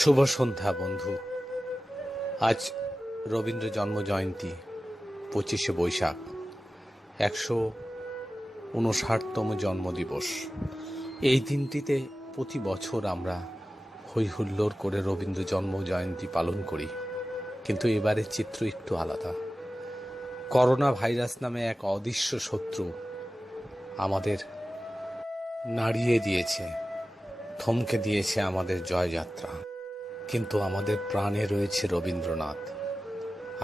শুভ সন্ধ্যা বন্ধু। আজ রবীন্দ্র জন্ম জয়ন্তী 25শে বৈশাখ, 159তম জন্মদিবস। এই দিনটিতে প্রতি বছর আমরা হই হুল্লোড় করে রবীন্দ্র জন্ম জয়ন্তী পালন করি, কিন্তু এবারের চিত্র একটু আলাদা। করোনা ভাইরাস নামে এক অদৃশ্য শত্রু আমাদের নাড়িয়ে দিয়েছে, থমকে দিয়েছে আমাদের জয়যাত্রা। কিন্তু আমাদের প্রাণে রয়েছে রবীন্দ্রনাথ,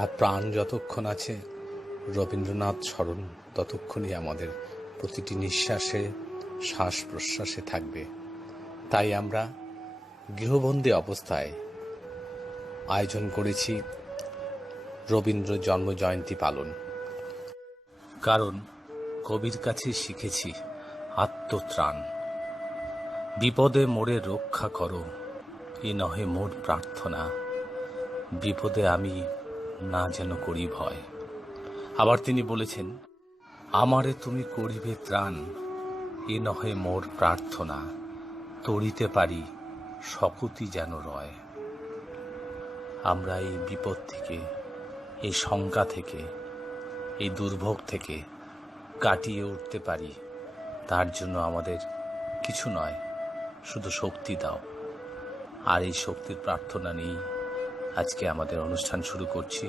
আর প্রাণ যতক্ষণ আছে রবীন্দ্রনাথ স্মরণ ততক্ষণই আমাদের প্রতিটি নিঃশ্বাসে, শ্বাস প্রশ্বাসে থাকবে। তাই আমরা গৃহবন্দী অবস্থায় আয়োজন করেছি রবীন্দ্র জন্মজয়ন্তী পালন। কারণ কবির কাছে শিখেছি আত্মত্রাণ। বিপদে মোরে রক্ষা করো, এ নহে মোর প্রার্থনা, বিপদে আমি না যেন করি ভয়। আবার তিনি বলেছেন, আমারে তুমি করিবে ত্রাণ, এ নহে মোর প্রার্থনা, তরিতে পারি শকুতি যেন রয়। আমরা এই বিপদ থেকে, এই শঙ্কা থেকে, এই দুর্ভোগ থেকে কাটিয়ে উঠতে পারি, তার জন্য আমাদের কিছু নয়, শুধু শক্তি দাও। আর এই শক্তির প্রার্থনা নিয়েই আজকে আমাদের অনুষ্ঠান শুরু করছি।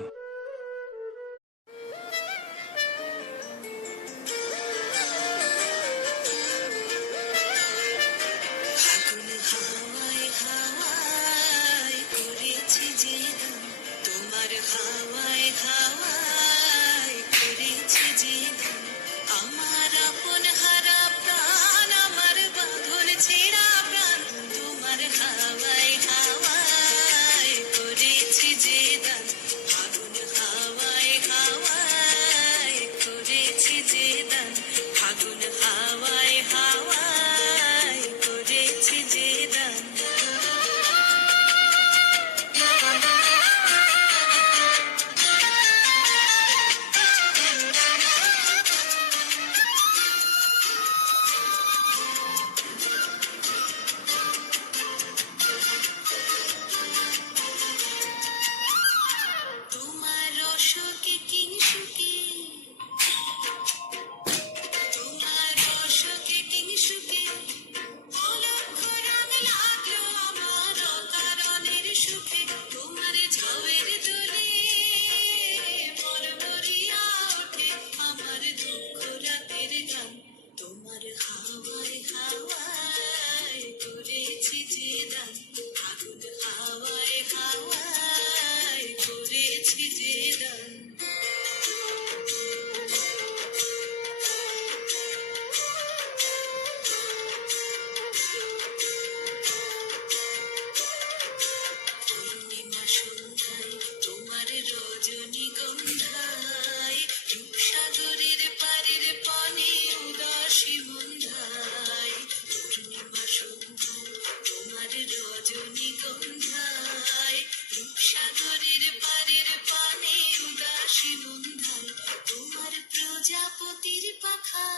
প্রজাপতির পাখা,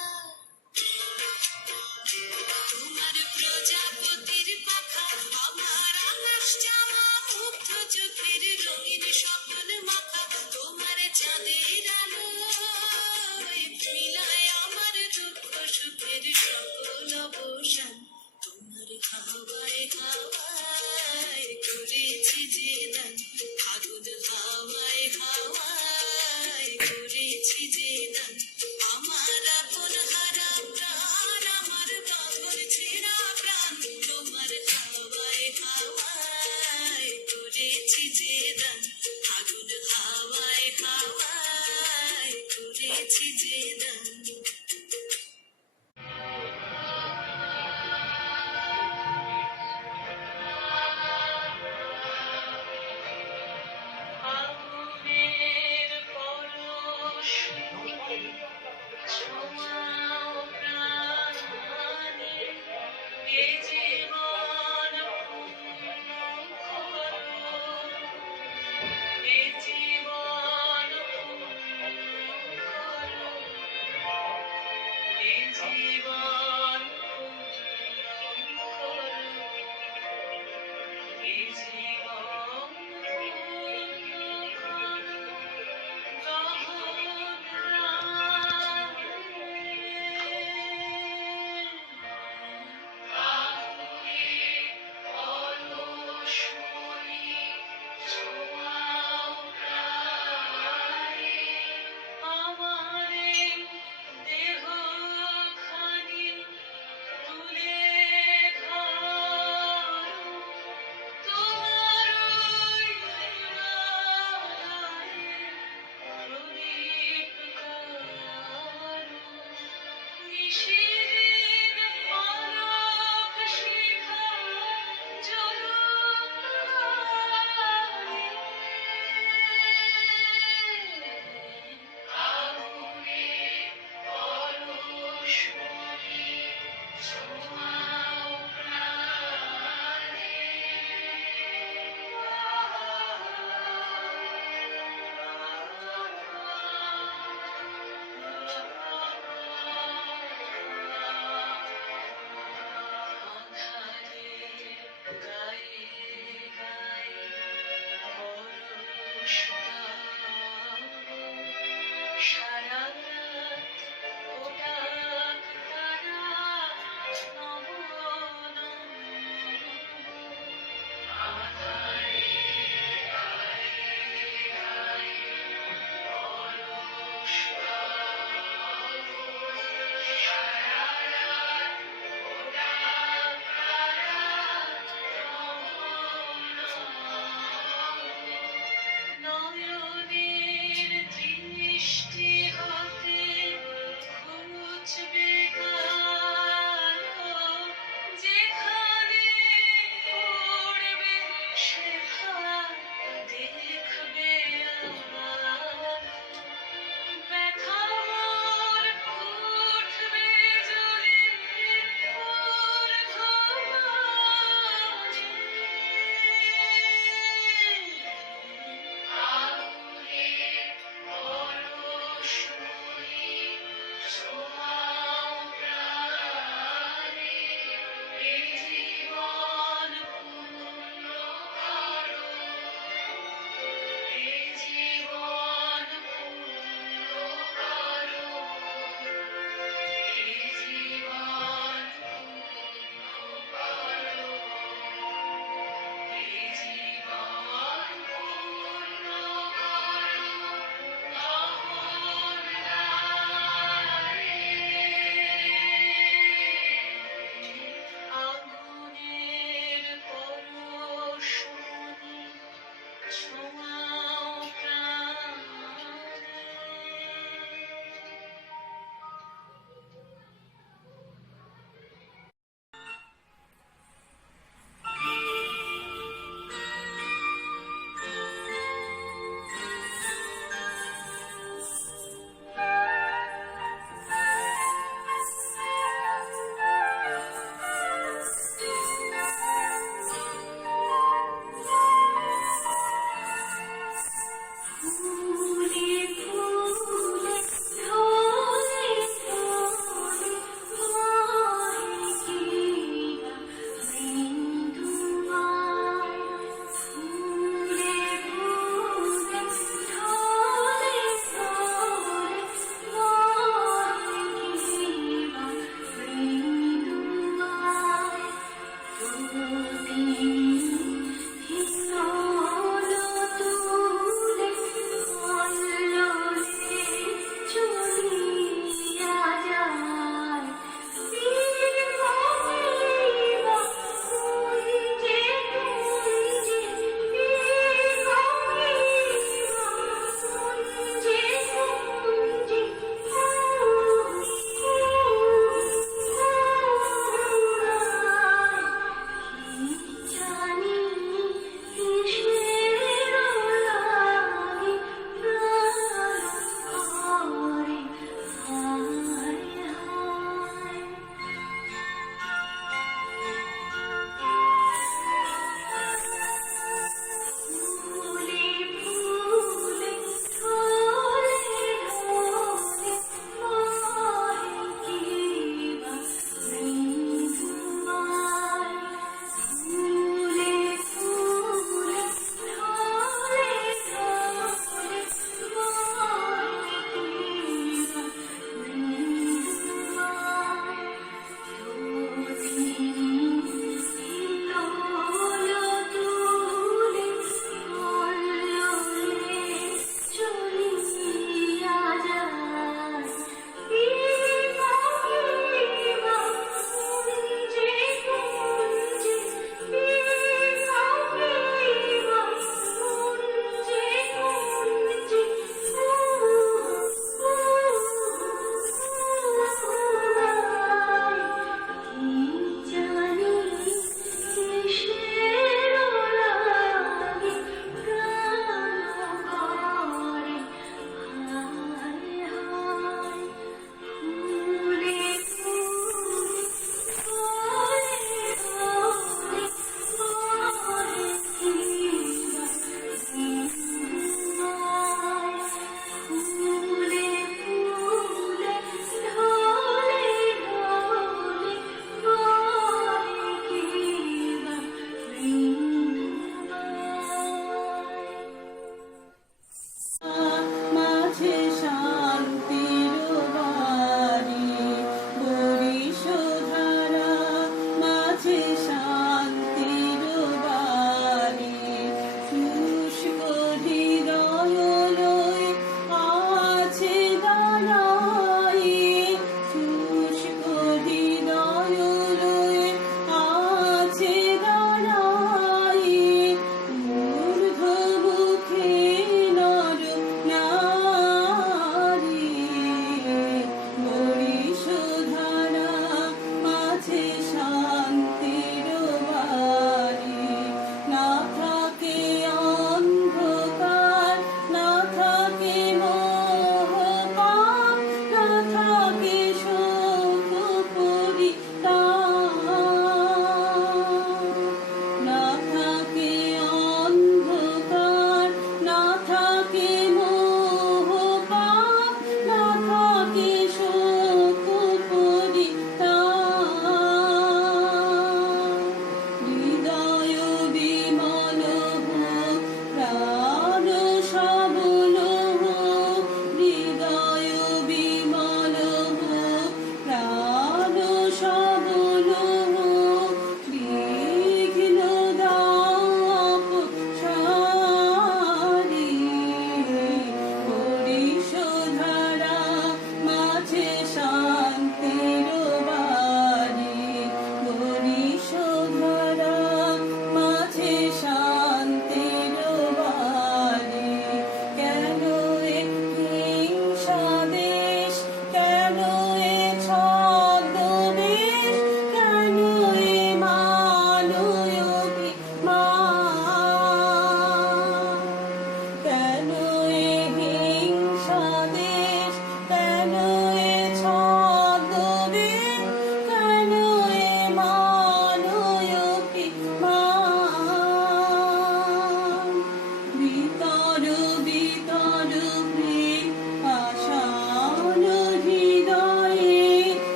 তোমার প্রজাপতির পাখা, আমার আকাশ জামা, মুগ্ধ চোখের রঙিন স্বপ্ন মাখা, তোমার চাঁদের আলো মিলায় আমার দুঃখ সুখের সকল অবসান। তোমার হাওয়ায় হাওয়ায় করেছি যে দান, এ জীবন পূর্ণ করো গহন রাগে। অলস মনে ছোঁয়াও প্রাণে আমারে দেহখানি তুলে ধরো তোমার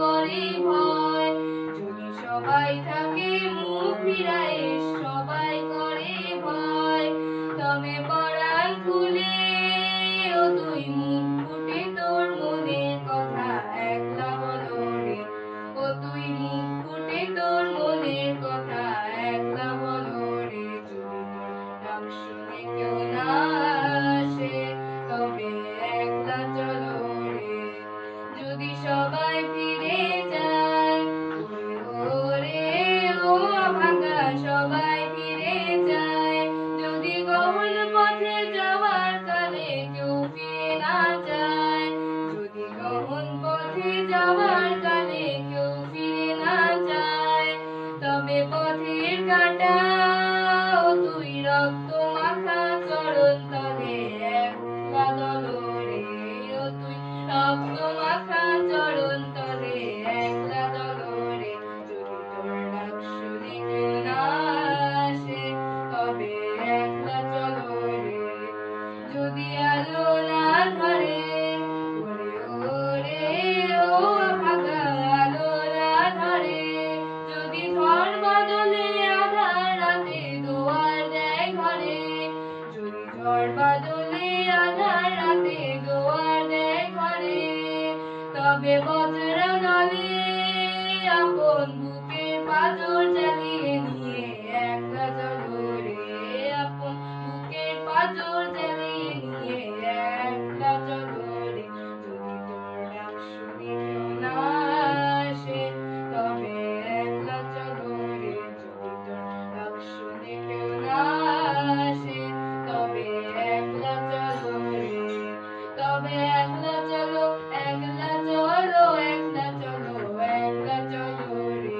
করে ভয়, যদি সবাই থাকে মুখ ফিরায় সবাই করে ভয়, তবে পরাণ খুলে ও তুই মুখ ফুটে তোর মনের কথা একলা বলো রে, ও তুই মুখ ফুটে তোর মনের কথা একলা বলো রে, যদি তোর ডাক শুনে কেউ না আসে তবে একলা চলো রে, যদি সবাই ফিরে যায় ওরে ও ভাঙা সবাই ফিরে যায়, যদি গহন পথে যাওয়ার কালে কেউ ফিরে না যায়, যদি গহন পথে যাওয়ার কালে কেউ ফিরে না যায়, তবে পথের কাটা ও তুই রক্ত মাখা চরণ তলে একলা দলো রে, ও তুই রক্ত মাখা চরণ তলে একলা দলো রে, যদি তোর ডাক শুনে কেউ না আসে তবে একলা চলো রে, যদি আলো না ধরে ওরে ও ভাগা আলো না ধরে, যদি ঝড় বাদলে আধার রাতে দুয়ার দেয় ঘরে, যদি ঝড় বাদলে আধার রাতে দুয়ার দেয় ঘরে, তবে বজ্র নলে আপন বুকে পাথর জ্বালিয়ে নিয়ে একলা চলো রে, আপন বুকে পাথর জ্বালিয়ে নিয়ে একলা চলো রে, যদি তোর ডাক শুনে কেউ না আসে তবে একলা চলো রে, যদি তোর ডাক শুনে কেউ না আসে তবে একলা চলো রে, তবে একলা চলো একলা চলো একলা চলো একলা চলো রে।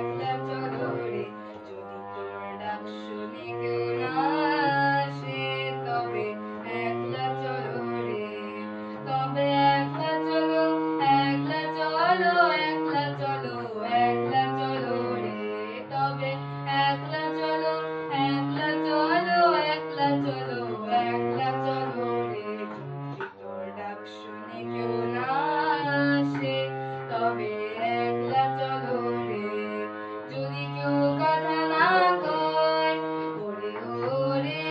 একলা চলো রে যদি তোর ডাক শুনে কেউ না আসে তবে একলা চলো রে তবে একলা চলো একলা চলো একলা চলো একলা চলো রে তবে একলা চলো একলা চলো একলা চলো একলা চলো রে যদি তোর ডাক শুনে কেউ না আসে তবে একলা চলো রে যদি কেউ কথা না কয় ওরে ওরে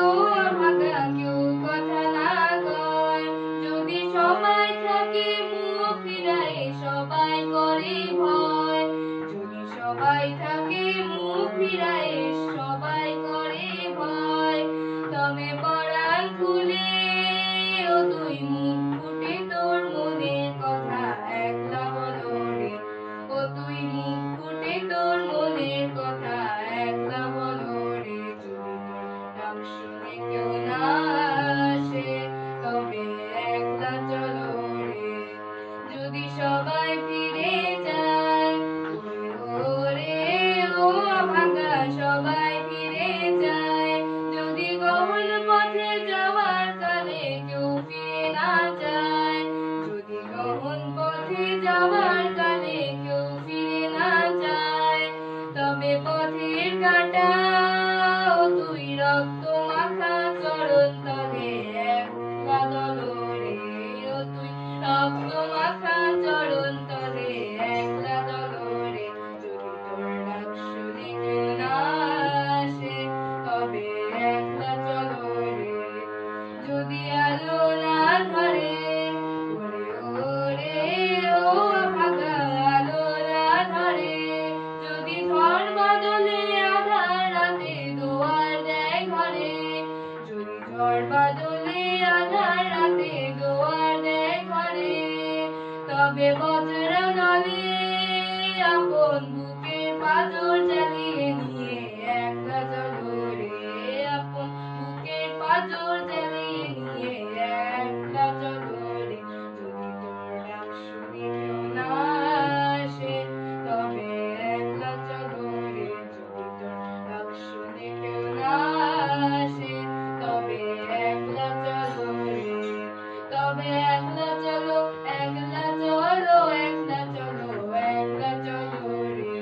ও ভাগা কেউ কথা না কয় যদি সবাই থাকে মুখ ফিরায় সবাই করে ভয় যদি সবাই থাকে মুখ ফিরায় সবাই করে ভয় তবে পরাণ খুলে ও তুই মুখ ফুটে তোর মনের কথা একলা বলো রে ও তুই মুখ ফুটে তোর মনের কথা একলা বলো রে যদি তোর ডাক শুনে কেউ না আসে তবে একলা চলো রে যদি সবাই ফিরে যায় ওরে ও ভাঙা সবাই ফিরে যায় যদি গহন পথে যাওয়ার কালে কেউ ফিরে না যায় যদি গহন পথে যাওয়ার কালে কেউ ফিরে না যায় তবে পথের কাটা ও তুই রক্ত মাখা চরণ তলে একলা দলো রে ও তুই রক্ত মাখা চরণ তলে একলা দলো রে যদি তোর ডাক শুনে কেউ না আসে তবে একলা চলো রে যদি আলো না ধরে ওরে ওরে ও ভাগা আলো না ধরে যদি ঝড় বাদলে আধার রাতে দুয়ার দেয় ঘরে যদি ঝড় বাদলে আধার রাতে দুয়ার দেয় ঘরে তবে বজ্র নলে আপন বুকের পাঁজর জ্বালিয়ে নিয়ে একলা চলো রে আপন বুকের পাঁজর জ্বালিয়ে নিয়ে একলা চলো রে যদি তোর ডাক শুনে কেউ না আসে তবে একলা চলো রে যদি তোর ডাক শুনে কেউ না আসে তবে একলা চলো রে তবে একলা চলো একলা চলো একলা চলো একলা চলো রে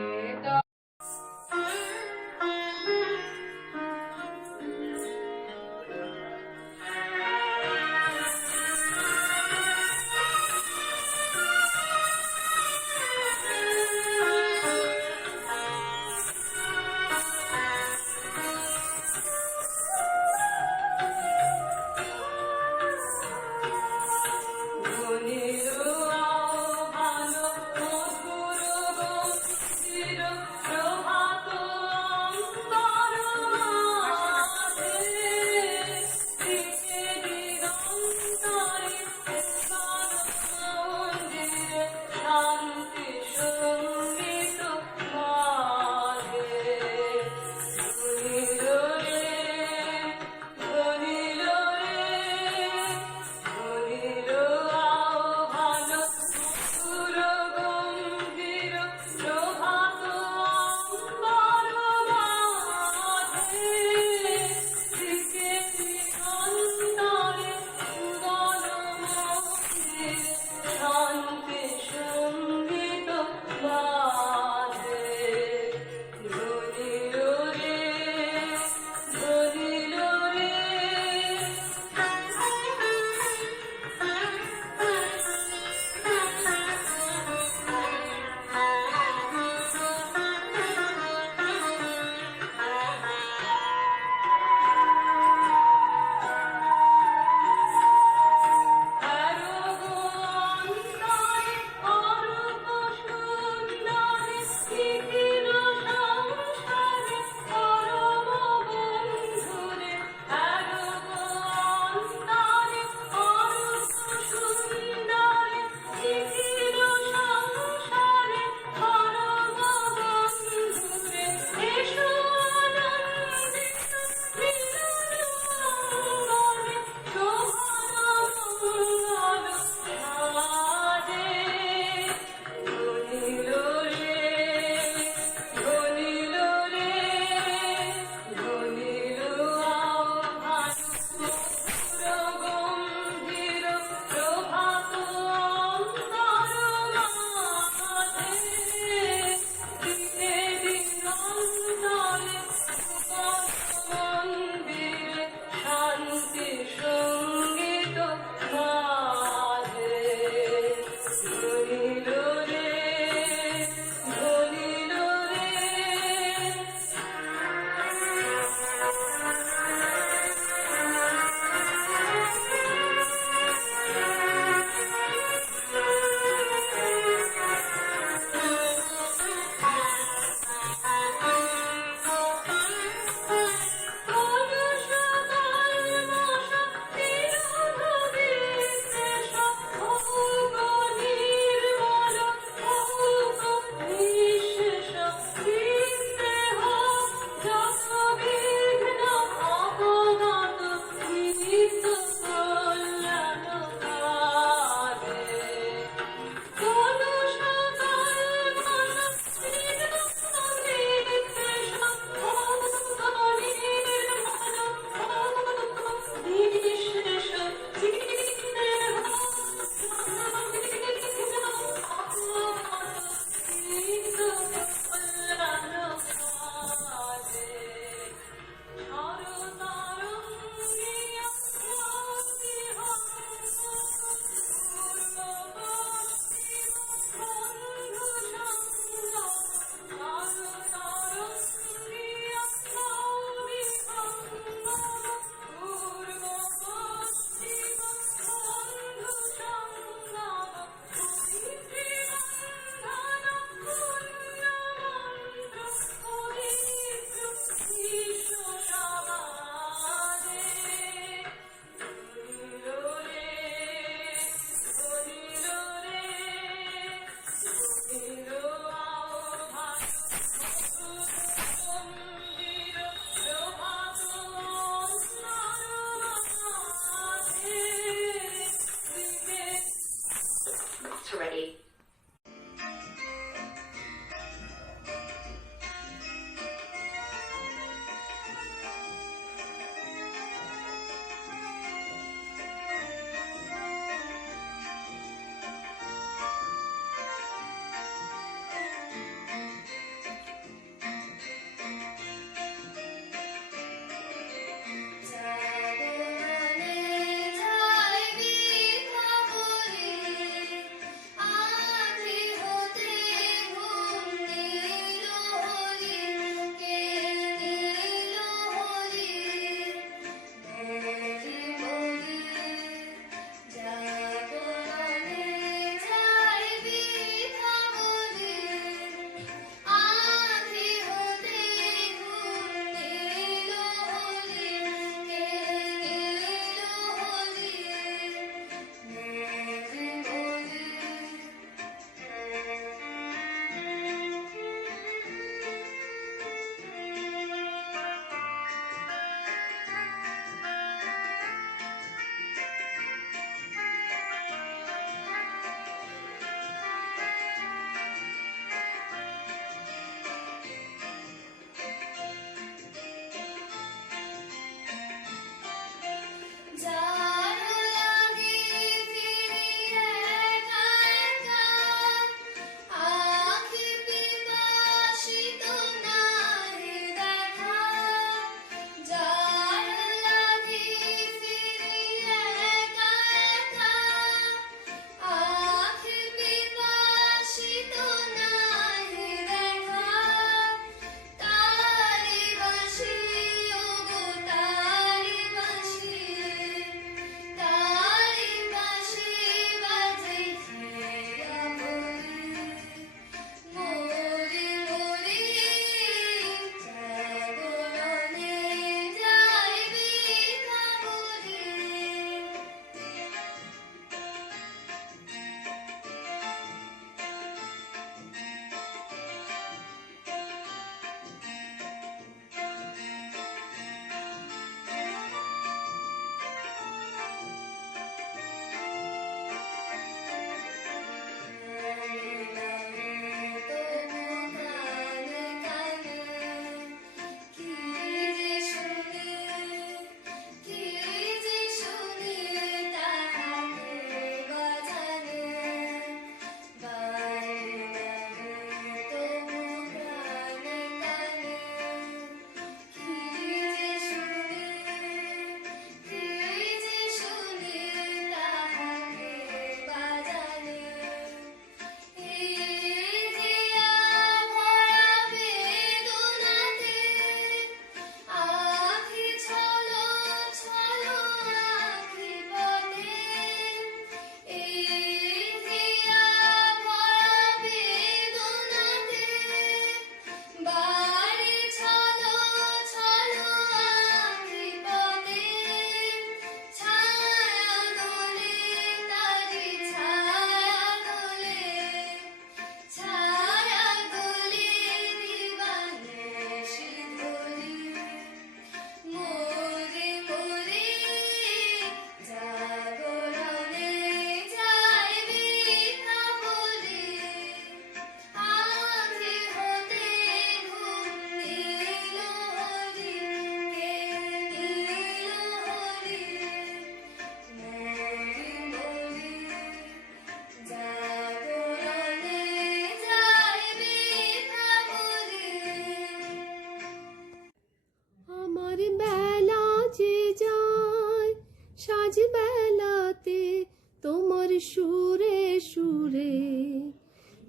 সুরে সুরে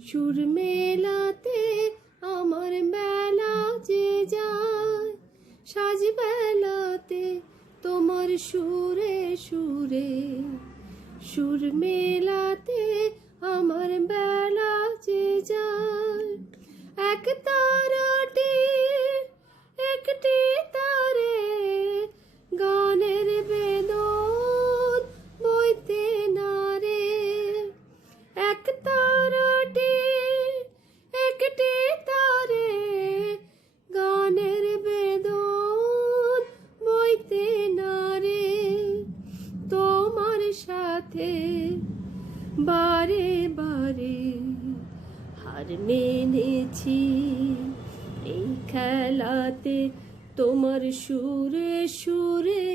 সুর মেলাতে আমার বেলা যে যায়, সাজ বেলাতে তোমার সুরে সুরে সুর মেলাতে আমার বেলা যে যায়। এক তারাটি একটি তারে গানের বেদন বইতে নারে। এক তারাটি একটি তারে গানের বেদন বইতে নারে। তোমার সাথে বারে বারে হার মেনেছি এই খেলাতে, তোমার সুরে সুরে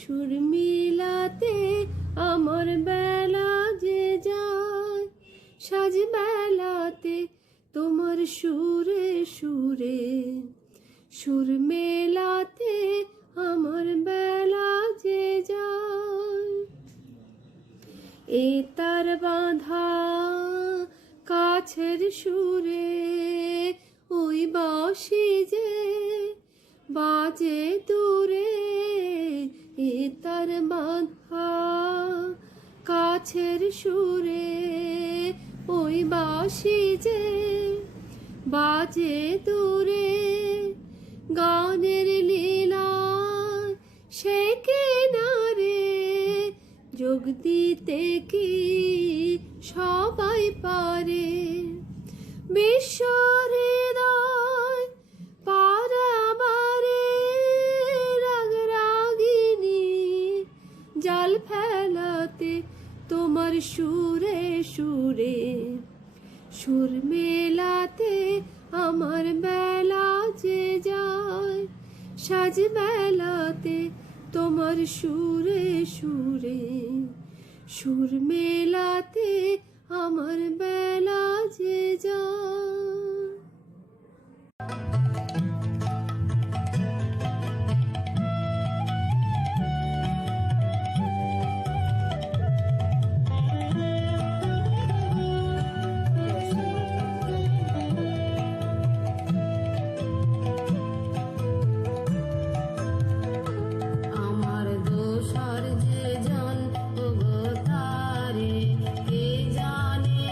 সুর মিলাতে আমার বেলা যে যায়, সাজ বেলাতে তোমার সুরে সুরে সুর মেলাতে আমার বেলা যে যায়। এ তার বাঁধা কাছের সুরে ওই বাঁশি যে বাজে দূরে। এ তার বাঁধা কাছের সুরে ওই বাঁশি যে বাজে দূরে। গানের লীলা সে কিনারে যোগ দিতে কি সবাই পারে। বিশ্ব হৃদয় পারাবারে রাগ রাগিনী জাল ফেলাতে তোমার সুরে সুরে সুর মেলাতে আমার বেলা যে যায়, সাজ বেলাতে তোমার সুরে সুরে সুর মেলাতে আমার বেলা যে যায়। আমার দোসর যে জন ওগো তারে কে জানে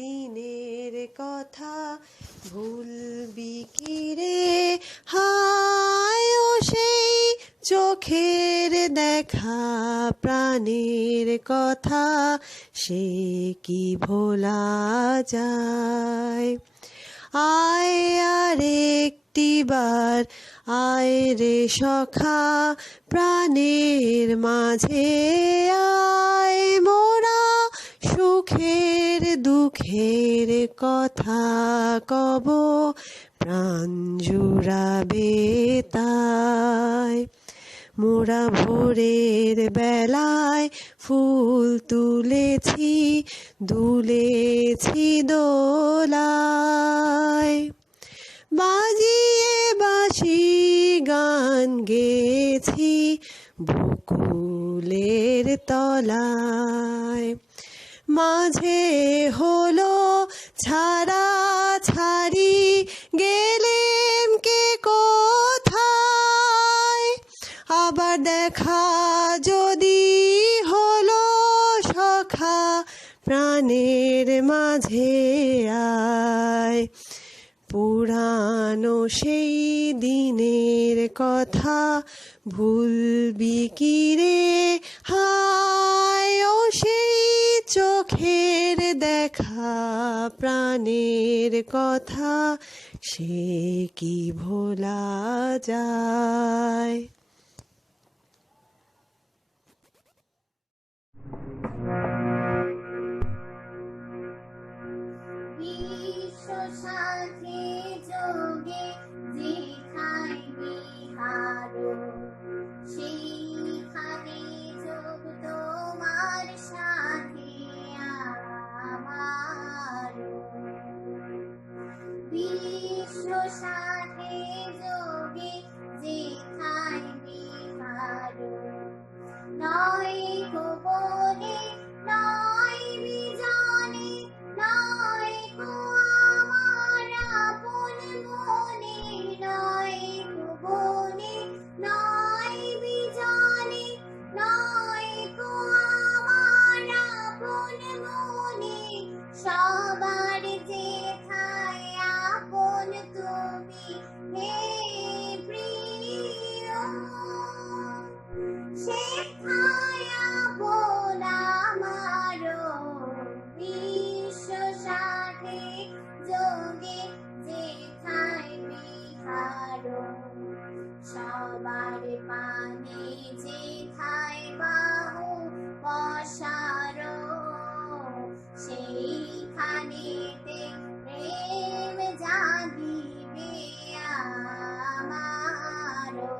দিনের কথা ভুলবি কি রে হায় ও সেই চোখের দেখা প্রাণের কথা সে কি ভোলা যায় আয় আর একটিবার আয় রে সখা প্রাণের মাঝে আয় মোরা সুখের দুঃখের কথা কব প্রাণ জুড়াবে তাই মোরা ভোরের বেলায় ফুল তুলেছি দুলেছি দোলায় বাজিয়ে বাঁশি গান গেছি বকুলের তলায় মাঝে হলো ছাড়া ছাড়ি গেলেন কে কোথায় আবার দেখা যদি হলো সখা প্রাণের মাঝে আয় পুরানো সেই দিনের কথা ভুলবি কি রে হায় ও সেই চোখের দেখা প্রাণের কথা সে কি ভোলা যায় বিশ্ব সাথী যোগে যেখায় বিহারো সেইখানে যোগ তোমার সাথে আমারো বিশ্ব সাথী যোগে যেখায় বিহারো নয় গোপনে নয় বিজনে নয় গো আমার আপন মনে নয় গোপনে নয় বিজনে নয় গো আমার আপন মনে সবার যেথায় আপন তুমি হে প্রিয় সেথায় আপন আমারো বিশ্ব সাথে যোগে যেথায় বিহারো সবার পানে যেথায় বাহু পসারো সেইখানেতে প্রেম জাগিবে আমারো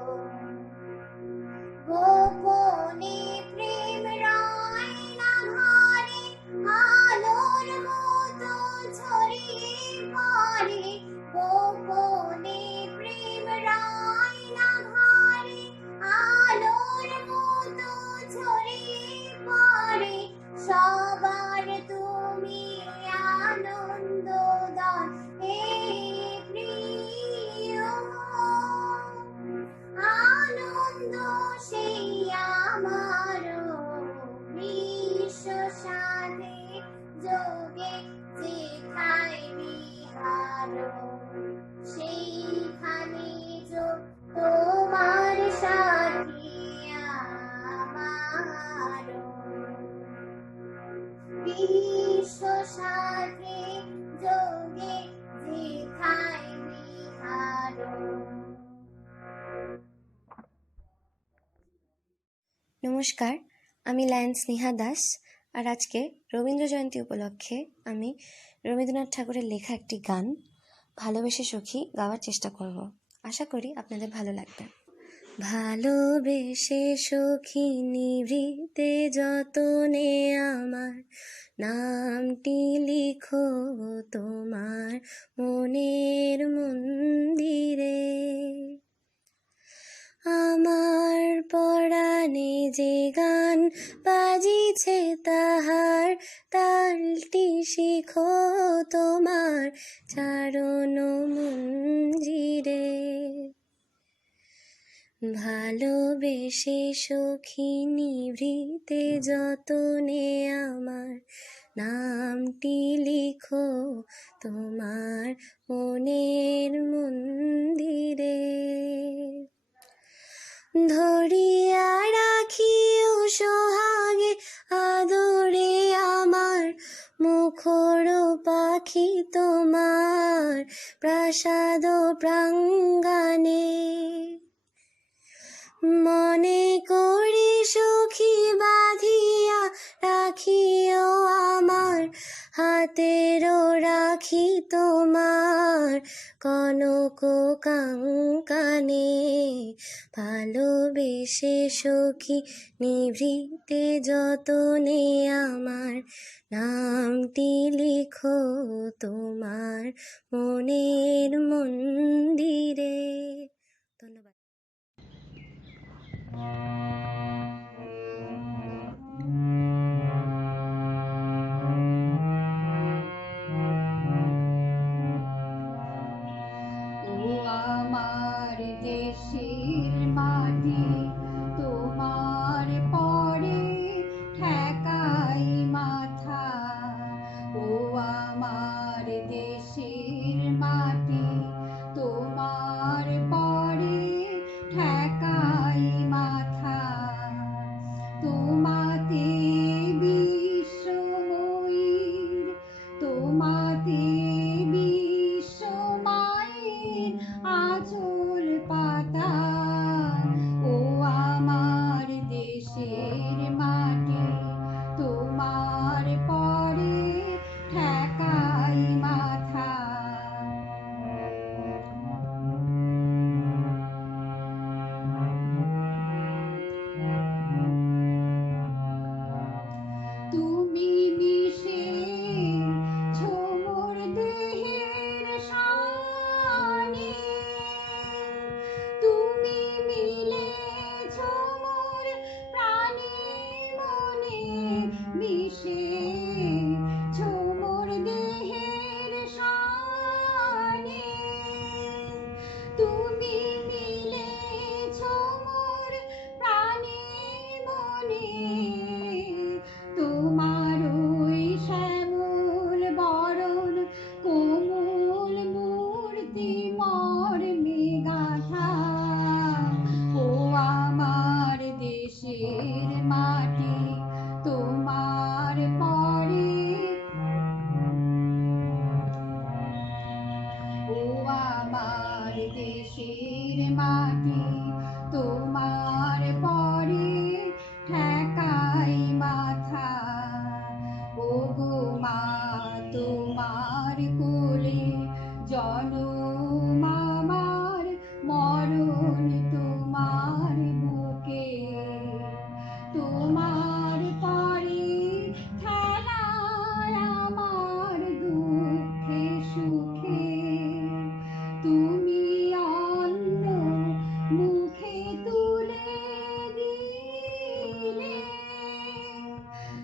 গোপনে প্রেম রয় না ঘরে আলোর মতো ছড়িয়ে পড়ে গোপনে প্রেম রয় না ঘরে আলোর মতো ছড়িয়ে পড়ে সবার তুমি আনন্দ দান হে প্রিয় আনন্দ সেই আমারো বিশ্ব সাথে যোগে যেথায় বিহারো সেইখানে যোগ তোমার সাথে আমারো বিশ্ব সাথে যোগে যেথায় বিহারো। নমস্কার, আমি লায়ন স্নেহা দাস। আর আজকে রবীন্দ্র জয়ন্তী উপলক্ষে আমি রবীন্দ্রনাথ ঠাকুরের লেখা একটি গান ভালোবেসে সখী গাওয়ার চেষ্টা করব। আশা করি আপনাদের ভালো লাগবে। ভালোবেসে সখী নিভৃতে যতনে আমার নামটি লিখো তোমার মনের মন্দিরে। আমার পরাণে যে গান বাজিছে তাহার তালটি শিখো তোমার চারণ মঞ্জিরে। ভালোবেসে সখী নিভৃতে যতনে আমার নামটি লিখো তোমার মনের মন্দিরে। ধরিয়া রাখিও সোহাগে আদরে আমার মুখর পাখি তোমার প্রাসাদ প্রাঙ্গণে। মনে করি সখী বাঁধিয়া রাখিও আমার হাতেরও রাখি তোমার কনক কাঙ্কানে। ভালোবেসে সখী নিভৃতে যতনে আমার নামটি লিখো তোমার মনের মন্দিরে। ধন্যবাদ। ও আমার দেশের মাটি, তোমার পরে ঠেকাই মাথা। ও আমার দেশের মাটি, তোমার পরে ঠেকাই মাথা। তোমাতে বিশ্বময়ীর, তোমাতে বিশ্বমায়ের আঁচল পাতা। ও আমার দেশের মাটি, তোমার পরে ঠেকাই মাথা। তুমি মিশে ছোমর দেহের শানে, তুমি মিলে ছোমর প্রাণে মনে মিশে ছোমর দেহের শানে। তুমি মিলে ছোমর প্রাণে মনে, তোমার ওই শ্যামল বরণ কোমল মূর্তি মর্মে গাথা। ও আমার দেশের মাটি, তোমার পরে। ও আমার দেশের মাটি, তোমার পরে ঠেকাই মাথা। ও গো মা, তোমার কোলে জনম আমার, মরণ তোমার বুকে। তোমার পরে খেলায় আমার দুঃখে সুখে। তুমি অন্ন মুখে তুলে দিলে,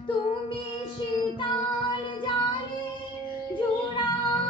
তুমি শীতল জলে জুড়াইলে।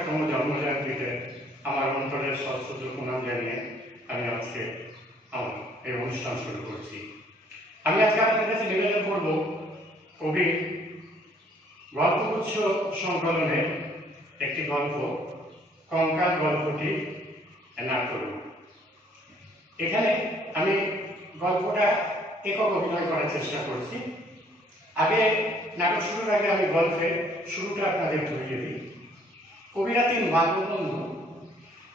50তম জন্মজয়ন্তীতে আমার অন্তরের সশ্রদ্ধ প্রণাম জানিয়ে আমি আজকে আমার এই অনুষ্ঠান শুরু করছি। আমি আজকে আপনাদের কাছে নিবেদন করব কবি গল্পগুচ্ছ সংকলনের একটি গল্প, কঙ্কাল গল্পটি না করব। এখানে আমি গল্পটা একক অভিনয় করার চেষ্টা করছি। আগে নাটক শুরুর আগে আমি গল্পের শুরুটা আপনাদের ধরিয়ে দিই। কবিরা 3 বাল্যবন্ধু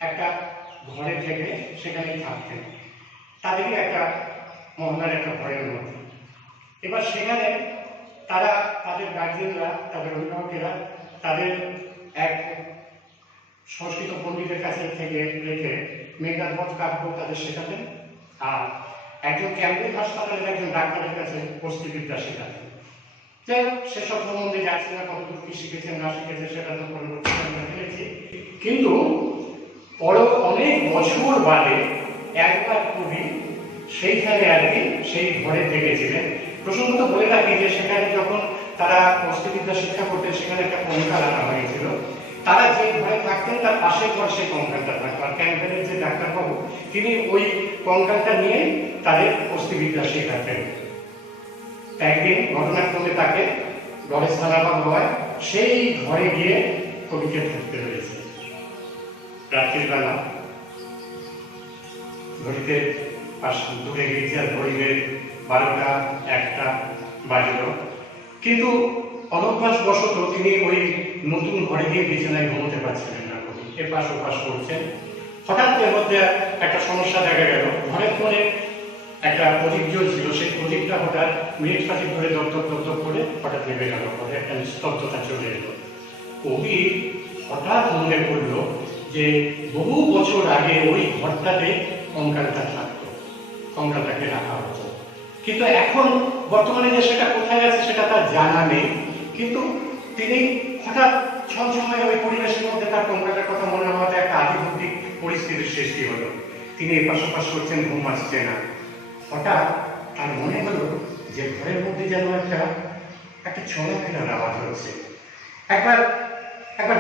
একটা ঘরে থেকে সেখানেই থাকতেন, তাদেরই একটা মহল্লার একটা ঘরের মধ্যে। এবার সেখানে তারা তাদের গার্জেনরা, তাদের অভিভাবকেরা তাদের এক সংস্কৃত পণ্ডিতের কাছে থেকে রেখে মেঘনাথবধ কাব্য তাদের শেখাতেন, আর একজন ক্যাম্পেন হাসপাতালের একজন ডাক্তারের কাছে অস্থিবিদ্যা শেখাতেন। যাই হোক, সেসব সম্বন্ধে যাচ্ছি না, কতটুকু কি শিখেছেন না শিখেছেন সেটা তো পরবর্তীতে আমরা জেনেছি। কিন্তু অনেক বছর বাদে একবার কবি সেইখানে আর কি সেই ঘরে থেকেছিলেন। প্রসঙ্গত বলে রাখি যে সেখানে যখন তারা অস্থিবিদ্যা শিক্ষা করতেন সেখানে একটা কঙ্কাল আনা হয়েছিল। তারা যে ঘরে থাকতেন তার পাশের ঘর সেই কঙ্কালটা থাকতো, আর ক্যাম্পেনের যে ডাক্তারবাবু তিনি ওই কঙ্কালটা নিয়ে তাদের অস্থিবিদ্যা শেখাতেন। একদিন ঘটনাক্রমে তাকে ঘরে স্থানান্তর হওয়ায় সেই ঘরে গিয়ে কবিকে থাকতে হয়েছে। রাত্রির বেলা ঘড়িতে দূরে গির্জার ঘড়িতে 12টা 1টা বাজল, কিন্তু অনভ্যাস বশত তিনি ওই নতুন ঘরে গিয়ে বিছানায় ঘুমোতে পারছিলেন না। কবি এপাশ ওপাশ করছেন। হঠাৎ এর মধ্যে একটা সমস্যা দেখা গেল। ঘরের কোণে একটা প্রদীপ জ্বলছিল, সেই প্রদীপটা হঠাৎ মিনিট 5 ধরে দপ করে হঠাৎ নেমে গেল, পরে একটা নিস্তব্ধতা চলে এলো। কবি হঠাৎ মনে পড়ল যে বহু বছর আগে ওই ঘরটাতে কঙ্কালটা থাকতো, কঙ্কালটাকে রাখা হতো, কিন্তু এখন বর্তমানে যে সেটা কোথায় আছে সেটা তার জানা নেই। কিন্তু তিনি হঠাৎ ছমছমে ওই পরিবেশের মধ্যে তার কঙ্কালটার কথা মনে হওয়াতে একটা আধিভৌতিক পরিস্থিতির সৃষ্টি হলো। তিনি এপাশ ওপাশ করছেন, ঘুম আসছে না। হঠাৎ তার মনে হলো যে ঘরের মধ্যে যেন একটা চলাফেরার আওয়াজ হচ্ছে। একবার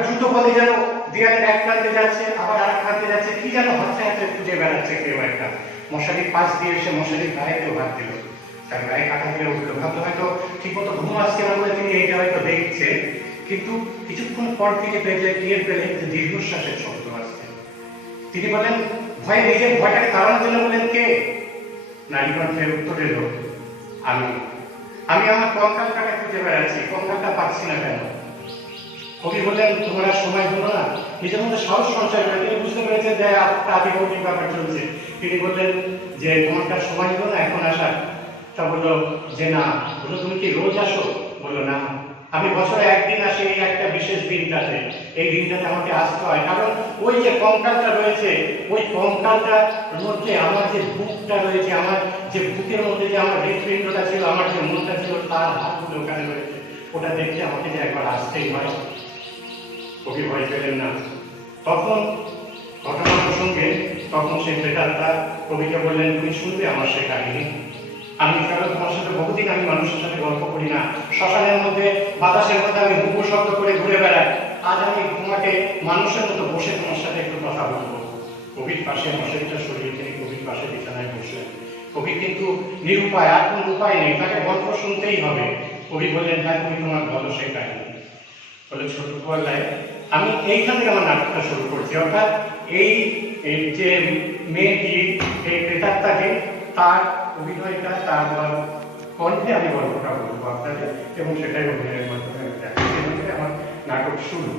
দ্রুত পদে যেন দেয়ালের এক প্রান্তে যাচ্ছে, আবার আর এক প্রান্তে যাচ্ছে, কি যেন হাতে হাতে খুঁজে বেড়াচ্ছে কেউ একটা। মশারির পাশ দিয়ে এসে মশারির গায়ে কেউ হাত দিল, তার গায়ে কাটা দিয়ে উঠলো। ভাবলো হয়তো ঠিক মতো ঘুম আসছে না বলে তিনি এইটা হয়তো দেখছে, কিন্তু কিছুক্ষণ পর থেকে টের পেলেন যে দীর্ঘশ্বাসের শব্দ আসছে। তিনি বলেন, ভয়ে নিজের ভয়টাকে তাড়ানোর জন্য বলেন, কে? নারী কণ্ঠের উত্তর এলো, আমি আমার কঙ্কালটাকে খুঁজে বেড়াচ্ছি, কঙ্কালটা পাচ্ছি না কেন? কবি বললেন, তোমার আর সময় হলো না? নিজের মধ্যে সাহস সঞ্চয় করে তিনি বুঝতে পেরেছেন যে আধিভৌতিক ব্যাপার চলছে। তিনি বললেন যে তোমার কার সময় হলো না এখন আসার? তা বললো যে না। বললো, তুমি কি রোজ আসো? বললো, না, আমি বছরে একদিন আসি, এই একটা বিশেষ দিনটাতে। এই দিনটাতে আমাকে আসতে হয়, কারণ ওই যে কঙ্কালটা রয়েছে, ওই কঙ্কালটার মধ্যে আমার যে বুকটা রয়েছে, আমার যে বুকের মধ্যে যে আমার হৃৎপিণ্ডটা ছিল, আমার যে মনটা ছিল, তার হাতগুলো ওখানে রয়েছে। ওটা দেখতে আমাকে যে একবার আসতেই হয়। কবি ভয় পেলেন না। তখন ঘটনা প্রসঙ্গে সেই প্রেতাত্মা কবিকে বললেন, তুমি শুনবে আমার সেই কাহিনী। আমি কারণ তোমার সাথে বহুদিন আমি মানুষের সাথে গল্প করি না। শ্মশানের মধ্যে বাতাসের মধ্যে আমি হুকু শব্দ করে ঘুরে বেড়াই। আজ আমি তোমাকে মানুষের মতো বসে তোমার সাথে একটু কথা বলবো। কবির পাশে মশারিটা সরিয়ে তিনি কবির পাশে বিছানায় বসলেন। কবি কিন্তু নিরুপায়, আর কোনো উপায় নেই, তাকে গল্প শুনতেই হবে। কবি বললেন, তাই তুমি তোমার বলো সেই কাহিনী। বলে, ছোটবেলায় আমি এইখান থেকে আমার নাটকটা শুরু করছি, অর্থাৎ এই যে মেয়েটি, এই প্রেতাত্মাকে, তার অভিনয়টা, তার কণ্ঠে আমি গল্পটা বলবো আপনাদের, এবং সেটাই অভিনয়ের মাধ্যমে আমার নাটক শুরু।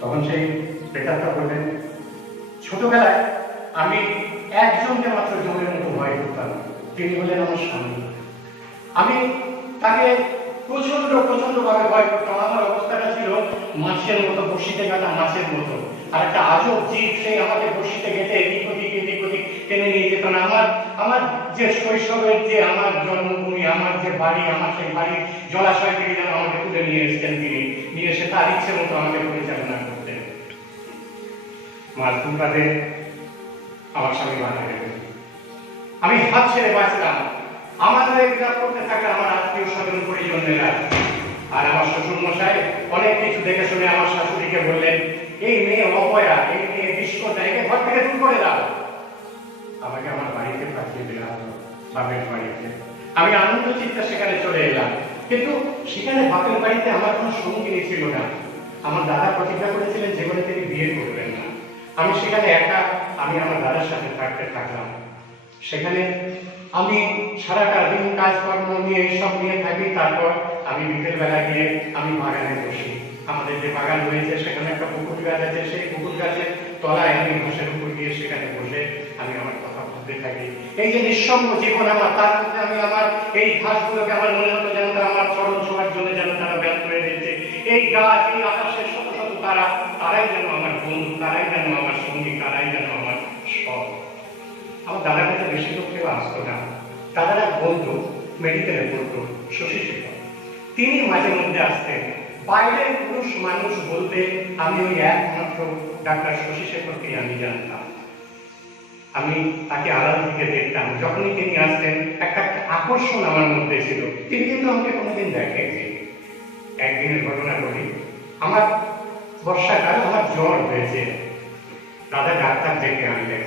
তখন সেই প্রেতাত্মা বললেন, ছোটবেলায় আমি একজনকে মাত্র জমের মতো ভয় করতাম, তিনি হলেন আমার স্বামী। আমি তাকে প্রচন্ড ভাবে ভয় করতাম। আমার অবস্থাটা ছিল মাছের মতো, বড়শিতে কাটা মাছের মতো। আর একটা আজব জীব সেই আমাকে বড়শিতে গেঁথে এদিক ওদিক টেনে নিয়ে যেত না। আমার যে শৈশবের যে আমার জন্মভূমি, আমার যে বাড়ি, আমার সেই বাড়ির জলাশয় থেকে যেন আমাকে তুলে নিয়ে এসেছেন তিনি, নিয়ে এসে তার ইচ্ছে মতো আমাকে পরিচালনা করতেন। মাছ বাদে আমার স্বামী মারা গেলেন। আমি হাত ছেড়ে বাঁচলাম। আমাদের বিরাট করতে থাকে আমার আত্মীয় স্বজন পরিজনেরা। আর আমার শ্বশুর মশাই অনেক কিছু দেখে শুনে আমার শাশুড়িকে বললেন, এই মেয়ে অপয়া, এই মেয়ে বিস্কোটা, একে ঘর থেকে দূর করে দাও। আমাকে আমার বাড়িতে পাঠিয়ে দেওয়া হলো, বাপের বাড়িতে। আমি আনন্দ চিত্তে সেখানে চলে এলাম, কিন্তু সেখানে বাপের বাড়িতে আমার কোনো সঙ্গিনী ছিল না। আমার দাদা প্রতিজ্ঞা করেছিলেন জীবনে তিনি বিয়ে করবেন না। আমি সেখানে একা, আমি আমার দাদার সাথে থাকলাম। সেখানে আমি সারাটা দিন কাজকর্ম নিয়ে এইসব নিয়ে থাকি। তারপর আমি বিকেলবেলা গিয়ে আমি বাগানে বসি। আমাদের যে বাগান রয়েছে সেখানে একটা পুকুর গাছ আছে, সেই পুকুর গাছের তলায় আমি ঘাসের উপর গিয়ে সেখানে বসে আমি আমার কথা বলতে থাকি। এই যে নিঃসঙ্গ জীবন আমার, তার মধ্যে আমি আমার এই ঘাসগুলোকে আমার মনে হতো যেন তারা আমার চরণ ছোঁয়ার জন্য যেন তারা ব্যস্ত হয়ে রয়েছে। এই গাছ, এই আকাশের শত শত তারা, তারাই যেন আমার বন্ধু, তারাই যেন আমার সঙ্গী, তারাই যেন আমার সব। আমার দাদার কাছে বেশি লোক কেউ আসতো না। দাদার এক বন্ধু মেডিকেলে পড়তো, শশী শেখর, তিনি মাঝে মধ্যে আসতেন। বাইরের পুরুষ মানুষ বলতে আমি ওই একমাত্র ডাক্তার শশী শেখরকে আমি জানতাম। আমি তাকে আড়াল থেকে দেখতাম। যখনই তিনি আসতেন একটা আকর্ষণ আমার মধ্যে ছিল। তিনি কিন্তু আমাকে কোনোদিন দেখেনি। একদিনের ঘটনা বলি, আমার বর্ষাকাল, আমার জ্বর হয়েছে। দাদা ডাক্তার ডেকে আনলেন।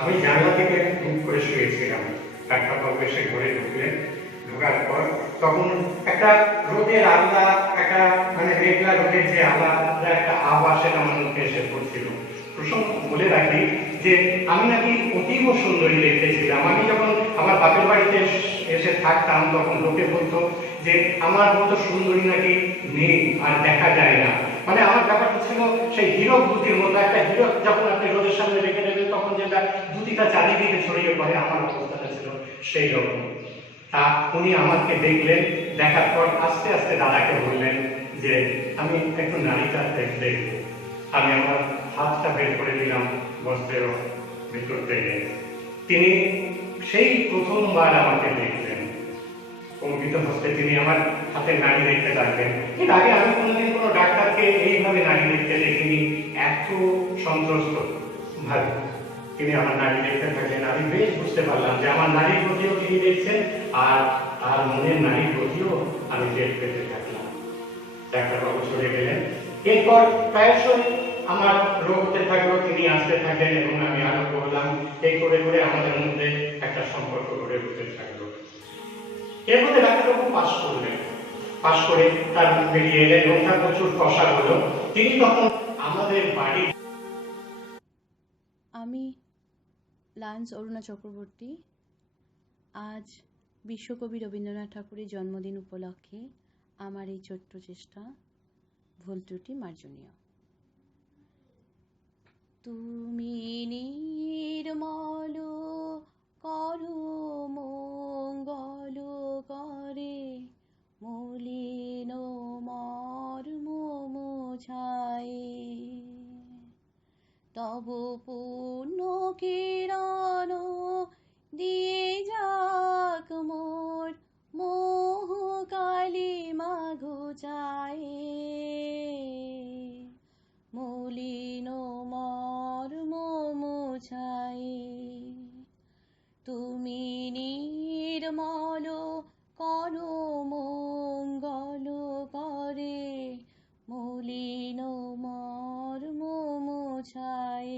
আমি জানলা থেকে মুখ করে শুয়েছিলাম। ডাক্তারবাবু এসে ঘরে ঢুকলেন। ঢোকার পর তখন একটা রোদের আল্লাহ, একটা মানে মেঘলা রোদের যে আল্লাহ একটা আবাসের আমার মধ্যে এসে পড়ছিল। প্রসঙ্গ বলে রাখি যে আমি নাকি অতীব সুন্দরী দেখতেছিলাম। আমি যখন আমার বাপের বাড়িতে এসে থাকতাম তখন লোকে বলতো যে আমার মতো সুন্দরী নাকি নেই আর দেখা যায় না। মানে আমার ব্যাপারটা ছিল সেই হীরক দুতির মতো। একটা হীরক যখন আপনি রোদের সামনে রেখে দেবেন তখন যেটা দুতিটা চারিদিকে ছড়িয়ে পড়ে, আমার অবস্থাটা ছিল সেই রকম। তা উনি আমাকে দেখলেন, দেখার পর আস্তে আস্তে দাদাকে বললেন যে আমি একটু নারীটা দেখবো। আমি আমার হাতটা বের করে দিলাম বস্ত্রের ভিতর থেকে। তিনি সেই প্রথমবার আমাকে দেখলেন। কম্পিত হস্তে তিনি আমার হাতের নাড়ি দেখতে থাকবেন। এর আগে আমি কোনোদিন কোনো ডাক্তারকে এইভাবে নাড়ি দেখতে দেখিনি, এত সন্ত্রস্ত ভাবে তিনি আমার নাড়ি দেখতে থাকলেন। আমি বেশ বুঝতে পারলাম যে আমার নারীর প্রতিও তিনি দেখছেন, আর তার মনের নারীর প্রতিও আমি টের পেতে থাকলাম। ডাক্তারবাবু চলে গেলেন। এরপর প্রায়শই আমার রোগ হতে থাকলো, তিনি আসতে থাকেন এবং আমি আরো করলাম। এই করে করে আমাদের মধ্যে একটা সম্পর্ক গড়ে উঠতে থাকলো। এর মধ্যে ডাক্তারবাবু পাশ করলেন। পাশ করে তার বেরিয়ে এলেন এবং তার প্রচুর কষা হলো। তিনি তখন আমাদের বাড়ি। আমি লায়েন্স অরুণা চক্রবর্তী। আজ বিশ্বকবি রবীন্দ্রনাথ ঠাকুরের জন্মদিন উপলক্ষে আমার এই ছোট্ট চেষ্টা, ভুল ত্রুটি মার্জনীয়। তুমি নির্মল করো মঙ্গল করে, মলিন মর্ম মোছায়, তব পূর্ণ কিরণ দিয়ে যাক মোর মোহ কালিমা ঘুচায়, মলিন মর্ম মোছায়। তুমি নির্মল করো মঙ্গল করে, মলিন মর্ম মোছায়।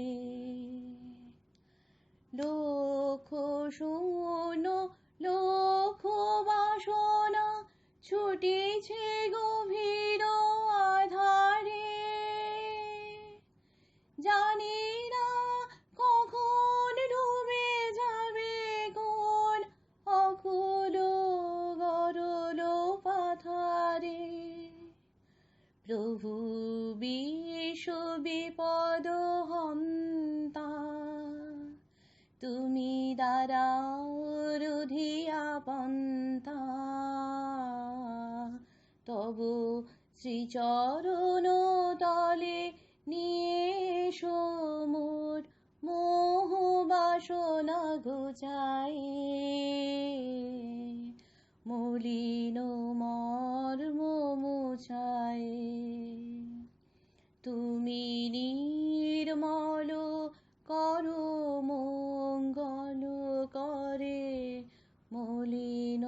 লক্ষ শূন্য লক্ষ বাসনা ছুটিছে গভীর আধারে, জানি না কখন ডুবে যাবে কোন অকুল গরল পাথারে। প্রভু বিশ্ব বিপদ হন্তা, তুমি দাঁড়াও রুধিয়া পন্থা, তব শ্রীচরণ তলে নিয়ে এসো মোর মোহ বাসনা ঘুচায়, মলিন মর্ম মোছায়। তুমি নির্মল করো মঙ্গল করে, মলিন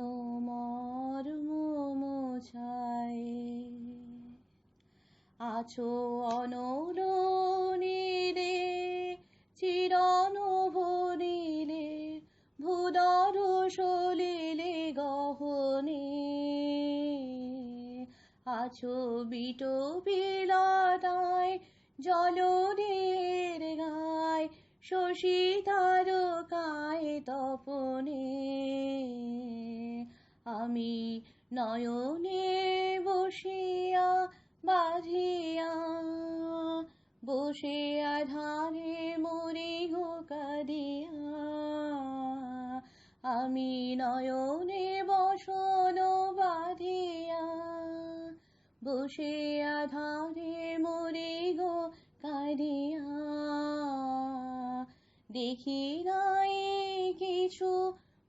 মর্ম মোছায়। আছো অনলনীলে চিরনভনীলে ভুদর সলিলে গহনে আছো বিটো বিলাতায় জলদের গায় শশী তারকায় তপনে আমি নয়নে বসিয়া বাঁধিয়া বসিয়া ধারে মরি গো কাঁদিয়া আমি নয়নে বসন বাঁধিয়া বসিয়া ধারে মরি গো কাঁদিয়া দেখি নাই কিছু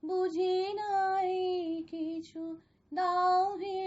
বুঝি নাই কিছু দাও হে